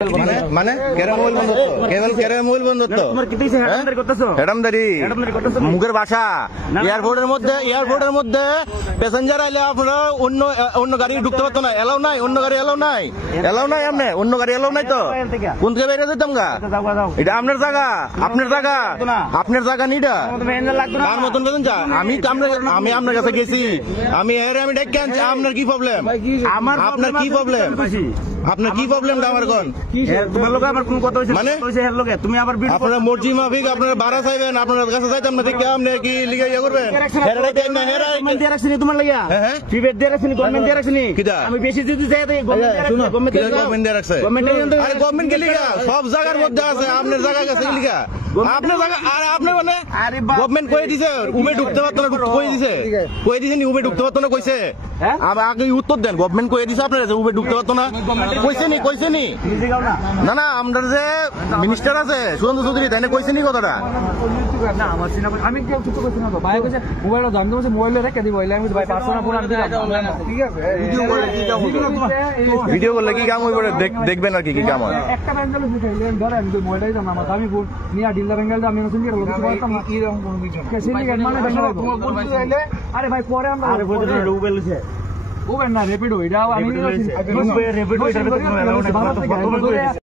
মানে মোবাইল বন্ধ মুখের ভাষা এয়ারপোর্টের মধ্যে প্যাসেঞ্জার আইলে আপনারা অন্য গাড়ি ঢুকতে পারতো না, এলাও নাই, অন্য গাড়ি এলাও নাই আপনি অন্য গাড়ি এলাও নাই তো কোন থেকে বেরিয়ে যেতাম গা? এটা আপনার জায়গা নিটা তার মতন বেতন চা আমি আপনার কাছে গেছি, আমি ডেকে আনছি। আপনার কি প্রবলেম? আপনার কি প্রবলেম? আপনার কি প্রবলেমটা আমার কোন? তোমার লোক আমার কোন কথা হইছে মানে তুমি আবার আপনারা মর্জি মাফিক আপনারা ভাড়া চাইবেন, আপনার কাছে চাইতাম না দেখে আপনি কি লিগে ইয়ে করবেন? গভর্নমেন্ট দিয়ে রাখছিনি তোমার লাগা প্রিভেট দিয়ে রাখছিনি, গভর্নমেন্ট দিয়ে রাখছিনি। আমি বেশি যদি যাই গভর্নমেন্ট দিয়ে রাখছে। আরে গভর্নমেন্ট কে লিগা সব জায়গার মধ্যে আছে, আপনার জায়গা গেছে লিগা আপনার জায়গা। আর আপনি মানে গভর্নমেন্ট কই দিছে উমে ঢুকতে পারতো না, কই দিছে নি উমে ঢুকতে পারতো না কইছে? আগে উত্তর দেন, গভর্নমেন্ট কই দিছে আপনারা যে উমে ঢুকতে পারতো না? কইছে নি না আমরা যে মিনিস্টার আছে সুরেন্দ্র চৌধুরী তাই না কইছে নি কথাটা? আমি কেউ কিছু করছি না তো ভাই কইছে মোবাইলটা জানতে বলছে মোবাইলে রেখে দিব, আমি ভাই পার্সোনাল ফোন আনতে যাব। ঠিক আছে ভিডিও করলে কি কাম হইবে দেখবেন আর কি কাম হয়। একটা ব্যাঙ্গেল দিতে ধরে আমি মোবাইলটাই জানা আমার আমি ফোন নিয়া ডিলার ব্যাঙ্গেল আমি নতুন করে লোক বলতাম না কি রকম কোন কিছু সিন্ডিকেট মানে ব্যাঙ্গেল তোমার বলতে চাইলে আরে ভাই পরে আমরা আরে বলতে রুবেল আছে ও না রেপিডো এটা আমি রেপিডো এটা